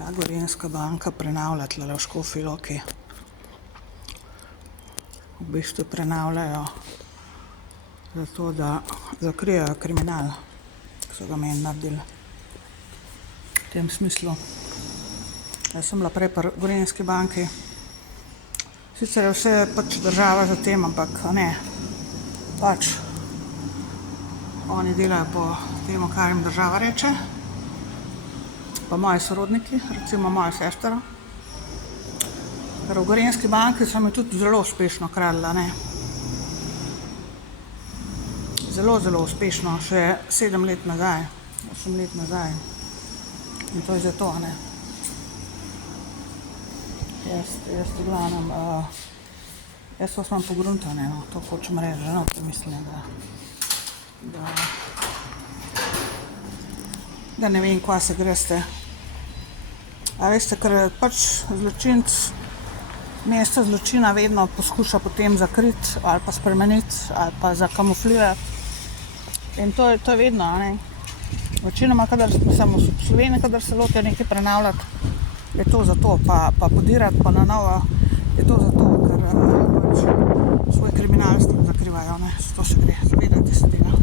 Ta Gorenjska banka prenavlja tlele v Škofji Loki. V bistvu prenavljajo zato, da zakrijejo kriminal, ki so ga meni naredili. V tem smislu. Jaz sem bila prej pri Gorenjski banki. Sicer je vse pač država za tem, ampak ne. Pač oni delajo po tem, kar jim država reče. Pa moji sorodniki, recimo moja sestra. Ker v Gorenjski banki so mi tudi zelo uspešno kradli, ne. Zelo, zelo uspešno, še 7 let nazaj, 8 let nazaj. In to je zdaj to, ne. Jaz v glavnem, jaz vas imam pogruntane, no, to hočem reči, že, no, mislim, da ne vem, kva se greste. A veste, ker pač zločinec mesto zločina vedno poskuša potem zakriti ali pa spremeniti ali pa zakamuflirati. In to je vedno, ne. Večinoma, samo v Sloveniji, kadar se lotijo nekaj prenavljati, je to zato, pa podirati, pa na novo, je to zato, ker pač svoj kriminal s tem zakrivajo, ne. Zato se gre, zavedajte se tega.